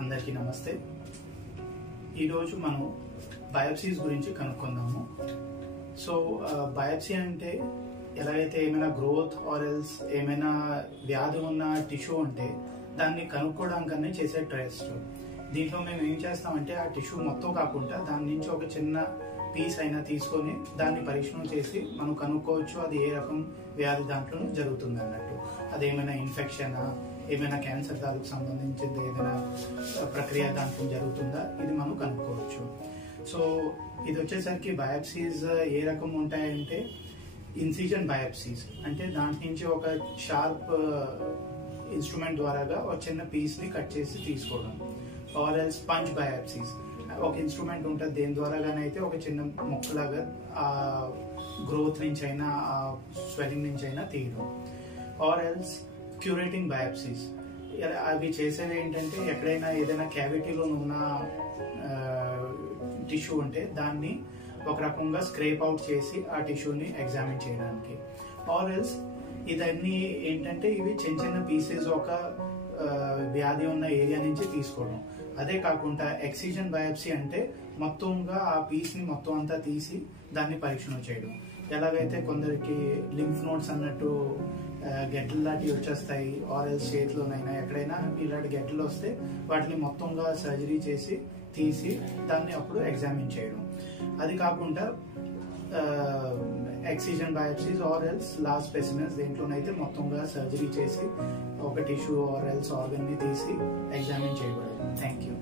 అందరికీ నమస్తే. ఈరోజు మనం బయాప్సీస్ గురించి కనుక్కుందాము. సో బయాప్సీ అంటే ఎలాగైతే ఏమైనా గ్రోత్ ఆర్ ఎల్స్ ఏమైనా వ్యాధి ఉన్న టిష్యూ ఉంటే దాన్ని కనుక్కోవడానికనే చేసే టెస్ట్. దీంట్లో మేము ఏం చేస్తామంటే ఆ టిష్యూ మొత్తం కాకుండా దాని నుంచి ఒక చిన్న పీస్ అయినా తీసుకొని దాన్ని పరీక్షణ చేసి మనం కనుక్కోవచ్చు అది ఏ రకం వ్యాధి దాంట్లో జరుగుతుంది అన్నట్టు. అది ఏమైనా ఇన్ఫెక్షనా, ఏమైనా క్యాన్సర్ తాలూకు సంబంధించింది ఏదైనా ప్రక్రియ దాంట్లో జరుగుతుందా, ఇది మనం కనుక్కోవచ్చు. సో ఇది వచ్చేసరికి బయాప్సీస్ ఏ రకం ఉంటాయంటే ఇన్సిజన్ బయాప్సీస్ అంటే దాంట్ నుంచి ఒక షార్ప్ ఇన్స్ట్రుమెంట్ ద్వారాగా ఒక చిన్న పీస్ని కట్ చేసి తీసుకోవడం. ఆర్ ఎల్స్ స్పంజ్ బయాప్సీస్, ఒక ఇన్స్ట్రుమెంట్ ఉంటుంది దేని ద్వారాగానైతే ఒక చిన్న మొక్కలాగా ఆ గ్రోత్ నుంచి అయినా ఆ స్వెల్లింగ్ నుంచి అయినా తీయడం. ఆర్ ఎల్స్ క్యూరేటింగ్ బయాప్సీస్, అవి చేసేవి ఏంటంటే ఎక్కడైనా ఏదైనా క్యావిటీలో ఉన్న టిష్యూ ఉంటే దాన్ని ఒక రకంగా స్క్రేప్ అవుట్ చేసి ఆ టిష్యూని ఎగ్జామిన్ చేయడానికి. ఆర్ ఎల్స్ ఇదన్నీ ఏంటంటే ఇవి చిన్న చిన్న పీసెస్ ఒక వ్యాధి ఉన్న ఏరియా నుంచి తీసుకోవడం. అదే కాకుండా ఎక్సిజన్ బయాప్సీ అంటే మొత్తంగా ఆ పీస్ని మొత్తం అంతా తీసి దాన్ని పరీక్షణ చేయడం. ఎలాగైతే కొందరికి లింఫ్ నోడ్స్ అన్నట్టు గడ్డలు లాంటివి వచ్చేస్తాయి, ఆర్ఎల్స్ చేతిలోనైనా ఎక్కడైనా ఇలాంటి గడ్డలు వస్తే వాటిని మొత్తంగా సర్జరీ చేసి తీసి దాన్ని అప్పుడు ఎగ్జామిన్ చేయడం. అది కాకుండా excision biopsies are else large specimens, దేంట్లోనైతే మొత్తంగా సర్జరీ చేసి ఒక టిష్యూ ఆర్ ఎల్స్ ఆర్గన్ ని తీసి ఎగ్జామిన్ చేయబడదు. Thank you.